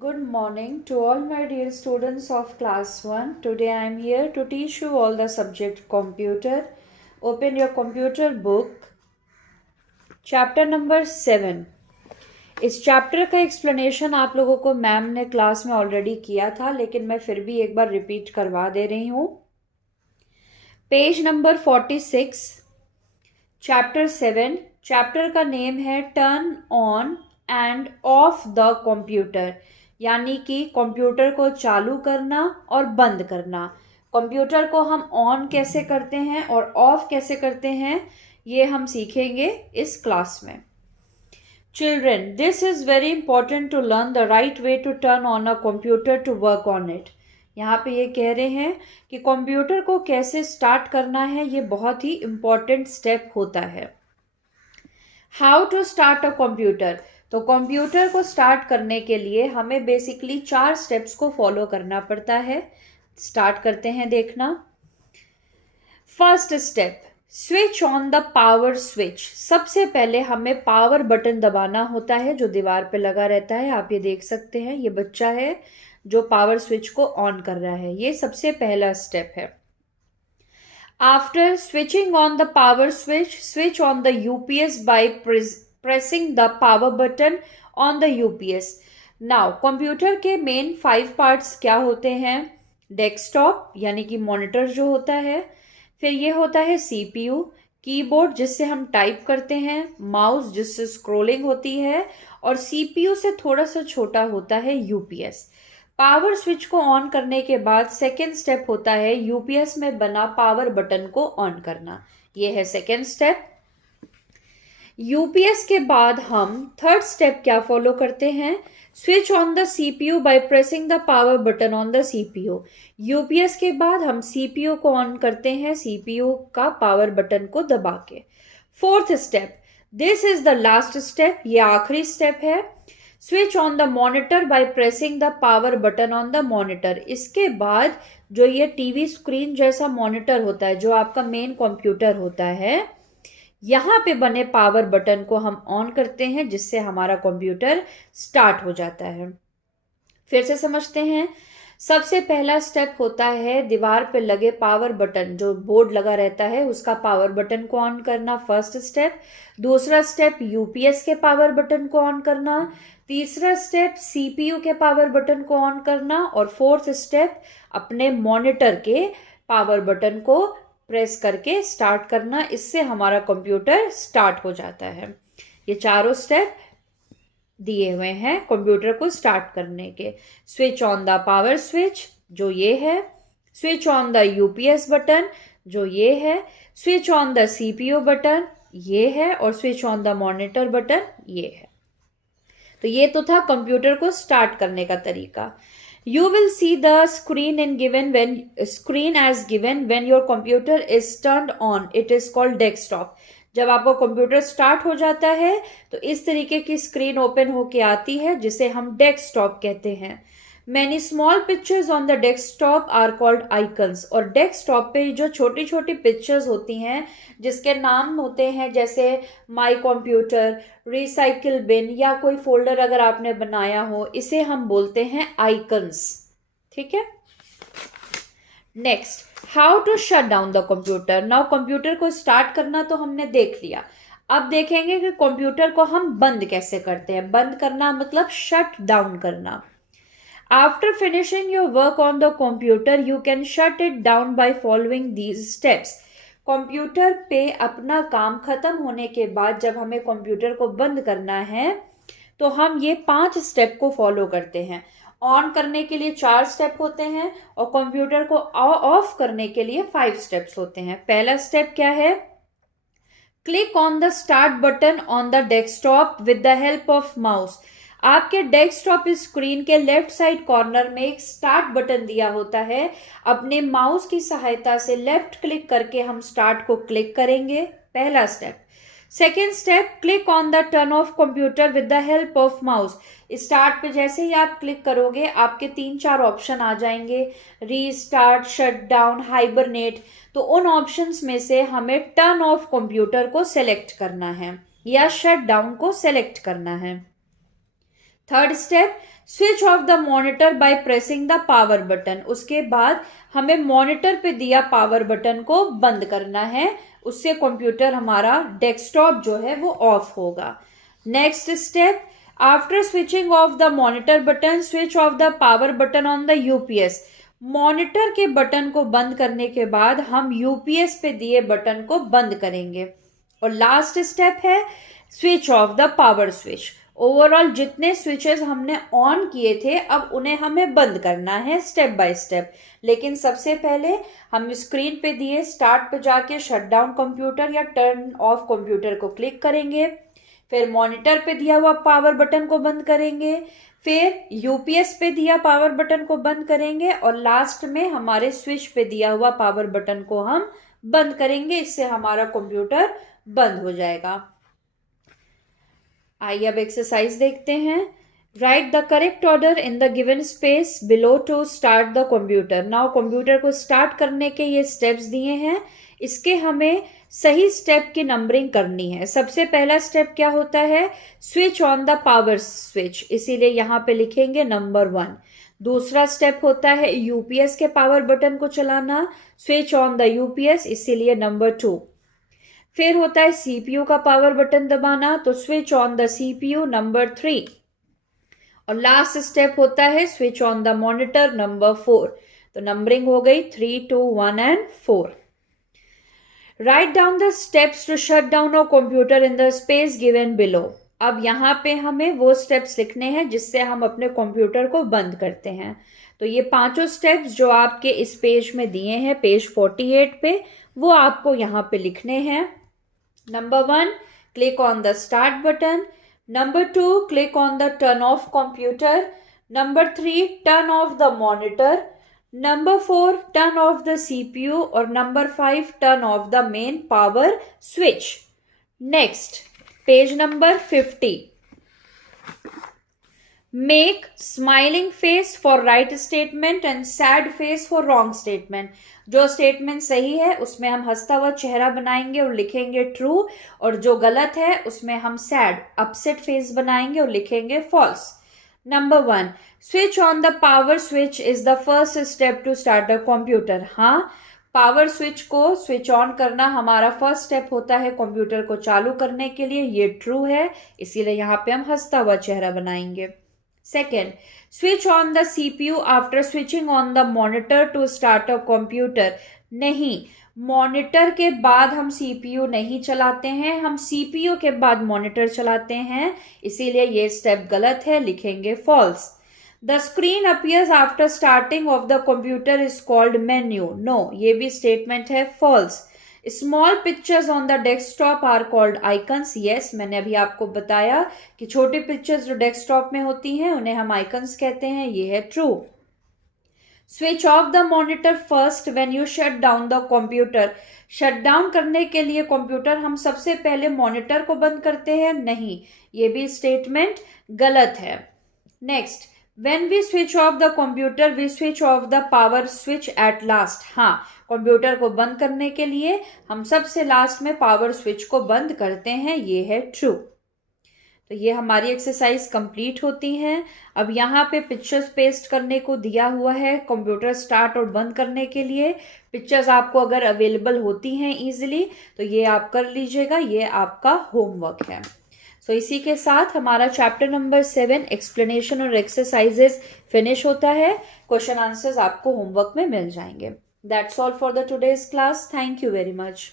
Good morning to all my dear students of class 1. Today I am here to teach you all the subject computer. Open your computer book. Chapter number 7. इस chapter का explanation आप लोगों को ma'am ने class में already किया था, लेकिन मैं फिर भी एक बार रिपीट करवा दे रही हूँ. Page number 46, chapter 7. चैप्टर का नेम है turn on end of the computer, यानी कि कंप्यूटर को चालू करना और बंद करना. कंप्यूटर को हम ऑन कैसे करते हैं और ऑफ कैसे करते हैं, ये हम सीखेंगे इस क्लास में. Children, this is very important to learn the right way to turn on a computer to work on it. यहाँ पे ये कह रहे हैं कि कंप्यूटर को कैसे स्टार्ट करना है, ये बहुत ही इंपॉर्टेंट स्टेप होता है. How to start a computer. तो कंप्यूटर को स्टार्ट करने के लिए हमें बेसिकली 4 स्टेप्स को फॉलो करना पड़ता है. स्टार्ट करते हैं देखना. First step, switch on the power switch. सबसे पहले हमें पावर बटन दबाना होता है जो दीवार पे लगा रहता है. आप ये देख सकते हैं, ये बच्चा है जो पावर स्विच को ऑन कर रहा है. ये सबसे पहला स्टेप है. After switching on the power switch, switch on the UPS by pressing the power button on the UPS. Now, computer के मेन 5 पार्ट्स क्या होते हैं? डेस्कटॉप यानी कि मॉनिटर जो होता है, फिर ये होता है सीपीयू, कीबोर्ड जिससे हम टाइप करते हैं, माउस जिससे स्क्रॉलिंग होती है, और सीपीयू से थोड़ा सा छोटा होता है यूपीएस. पावर स्विच को ऑन करने के बाद सेकेंड स्टेप होता है यूपीएस में बना पावर बटन को ऑन करना. ये है सेकेंड स्टेप. यूपीएस के बाद हम थर्ड स्टेप क्या फॉलो करते हैं? Switch on the CPU by pressing the power button on the CPU. UPS के बाद हम सीपीयू को ऑन करते हैं सीपीयू का पावर बटन को दबा के. Fourth step, this is the last step, ये आखिरी स्टेप है. Switch on the monitor by pressing the power button on the monitor. इसके बाद जो ये टीवी स्क्रीन जैसा मॉनिटर होता है, जो आपका मेन कंप्यूटर होता है, यहाँ पे बने पावर बटन को हम ऑन करते हैं जिससे हमारा कंप्यूटर स्टार्ट हो जाता है. फिर से समझते हैं. सबसे पहला स्टेप होता है दीवार पे लगे पावर बटन, जो बोर्ड लगा रहता है उसका पावर बटन को ऑन करना, फर्स्ट स्टेप. दूसरा स्टेप यूपीएस के पावर बटन को ऑन करना. तीसरा स्टेप सीपीयू के पावर बटन को ऑन करना. और फोर्थ स्टेप अपने मॉनिटर के पावर बटन को प्रेस करके स्टार्ट करना. इससे हमारा कंप्यूटर स्टार्ट हो जाता है. ये चारों स्टेप दिए हुए हैं कंप्यूटर को स्टार्ट करने के. Switch on the power switch जो ये है, switch on the UPS button जो ये है, switch on the CPU button ये है, और switch on the monitor button ये है. तो ये तो था कंप्यूटर को स्टार्ट करने का तरीका. You will see the screen as given when your computer is turned on. It is called desktop. जब आपका कंप्यूटर स्टार्ट हो जाता है तो इस तरीके की स्क्रीन ओपन होके आती है जिसे हम डेस्कटॉप कहते हैं. Many small pictures on the desktop are called icons. और डेस्कटॉप पे जो छोटी छोटी पिक्चर्स होती हैं जिसके नाम होते हैं जैसे माई कंप्यूटर, रिसाइकिल बिन, या कोई फोल्डर अगर आपने बनाया हो, इसे हम बोलते हैं आइकन्स. ठीक है. Next, how to shut down the computer. Now computer को स्टार्ट करना तो हमने देख लिया. अब देखेंगे कि कंप्यूटर को हम बंद कैसे करते हैं. बंद करना मतलब शट डाउन करना. After finishing your work on the computer, you can shut it down by following these steps. Computer पे अपना काम खत्म होने के बाद जब हमें कंप्यूटर को बंद करना है तो हम ये 5 स्टेप को फॉलो करते हैं. ऑन करने के लिए 4 स्टेप होते हैं और कंप्यूटर को ऑफ करने के लिए 5 स्टेप्स होते हैं. पहला स्टेप क्या है? Click on the start button on the desktop with the help of mouse. आपके डेस्कटॉप स्क्रीन के लेफ्ट साइड कॉर्नर में एक स्टार्ट बटन दिया होता है. अपने माउस की सहायता से लेफ्ट क्लिक करके हम स्टार्ट को क्लिक करेंगे. पहला step. Second step, click on the turn off computer with the help of mouse. Start पे जैसे ही आप क्लिक करोगे आपके 3-4 ऑप्शन आ जाएंगे, रीस्टार्ट, शट डाउन, हाइबरनेट. तो उन ऑप्शंस में से हमें टर्न ऑफ कंप्यूटर को सेलेक्ट करना है या शट डाउन को सेलेक्ट करना है. Third step, switch off the monitor by pressing the power button, उसके बाद हमें मॉनिटर पे दिया पावर बटन को बंद करना है, उससे कंप्यूटर हमारा डेस्कटॉप जो है वो ऑफ होगा। Next step, after switching off the monitor button switch off the power button on the UPS. Monitor के बटन को बंद करने के बाद हम यूपीएस पे दिए बटन को बंद करेंगे। और लास्ट स्टेप है switch off the power switch. Overall जितने स्विचेस हमने ऑन किए थे अब उन्हें हमें बंद करना है स्टेप बाय स्टेप। लेकिन सबसे पहले हम स्क्रीन पे दिए स्टार्ट पे जाके शट डाउन कंप्यूटर या टर्न ऑफ कंप्यूटर को क्लिक करेंगे, फिर मॉनिटर पे दिया हुआ पावर बटन को बंद करेंगे, फिर यूपीएस पे दिया पावर बटन को बंद करेंगे और लास्ट में हमारे स्विच पे दिया हुआ पावर बटन को हम बंद करेंगे। इससे हमारा कंप्यूटर बंद हो जाएगा। आइए अब एक्सरसाइज देखते हैं। Write the correct order in the given space below to start the computer. Now computer को स्टार्ट करने के ये स्टेप्स दिए हैं, इसके हमें सही स्टेप की नंबरिंग करनी है। सबसे पहला स्टेप क्या होता है, switch on the power switch, इसीलिए यहाँ पे लिखेंगे नंबर 1। दूसरा स्टेप होता है यूपीएस के पावर बटन को चलाना, स्विच ऑन द यूपीएस, इसीलिए नंबर 2। फिर होता है सीपीयू का पावर बटन दबाना, तो switch on the CPU, number 3। और लास्ट स्टेप होता है switch on the monitor, number 4। तो नंबरिंग हो गई 3, 2, 1 and 4। Write down the steps to shut down a computer in the space given below. अब यहाँ पे हमें वो स्टेप्स लिखने हैं जिससे हम अपने कंप्यूटर को बंद करते हैं। तो ये पांचों स्टेप्स जो आपके इस पेज में दिए हैं, पेज 48 पे, वो आपको यहाँ पे लिखने हैं। Number 1, click on the start button. Number 2, click on the turn off computer. Number 3, turn off the monitor. Number 4, turn off the CPU. और number 5, turn off the main power switch. Next, page number 50. Make smiling face for right statement and sad face for wrong statement. जो statement सही है उसमें हम हंसता हुआ चेहरा बनाएंगे और लिखेंगे ट्रू, और जो गलत है उसमें हम सैड अपसेट फेस बनाएंगे और लिखेंगे false. Number 1, switch on the power switch is the first step to start a computer. हाँ, पावर स्विच को स्विच ऑन करना हमारा फर्स्ट स्टेप होता है कंप्यूटर को चालू करने के लिए, ये ट्रू है, इसीलिए यहाँ पे हम हंसता हुआ चेहरा बनाएंगे। Second, switch on the CPU after switching on the monitor to start a computer. नहीं, मॉनिटर के बाद हम सीपीयू नहीं चलाते हैं, हम सीपीयू के बाद मॉनिटर चलाते हैं, इसीलिए ये स्टेप गलत है, लिखेंगे false. The screen appears after starting of the computer is called menu. No, ये भी स्टेटमेंट है false. Small pictures on the desktop are called icons. Yes, मैंने अभी आपको बताया कि छोटी पिक्चर्स जो डेस्कटॉप में होती हैं उन्हें हम आइकन्स कहते हैं, ये है true. Switch off the monitor first when you shut down the computer. Shut down करने के लिए कंप्यूटर हम सबसे पहले मॉनिटर को बंद करते हैं, नहीं, ये भी स्टेटमेंट गलत है। Next, When we switch off the computer, we switch off the power switch at last. हाँ, कंप्यूटर को बंद करने के लिए हम सबसे लास्ट में पावर स्विच को बंद करते हैं, ये है ट्रू। तो ये हमारी एक्सरसाइज कंप्लीट होती है। अब यहाँ पे पिक्चर्स पेस्ट करने को दिया हुआ है कंप्यूटर स्टार्ट और बंद करने के लिए। पिक्चर्स आपको अगर अवेलेबल होती हैं इजीली तो ये आप कर लीजिएगा, ये आपका होमवर्क है। तो इसी के साथ हमारा चैप्टर नंबर 7 एक्सप्लेनेशन और एक्सरसाइजेस फिनिश होता है। क्वेश्चन आंसर्स आपको होमवर्क में मिल जाएंगे। That's all for the today's class. Thank you very much.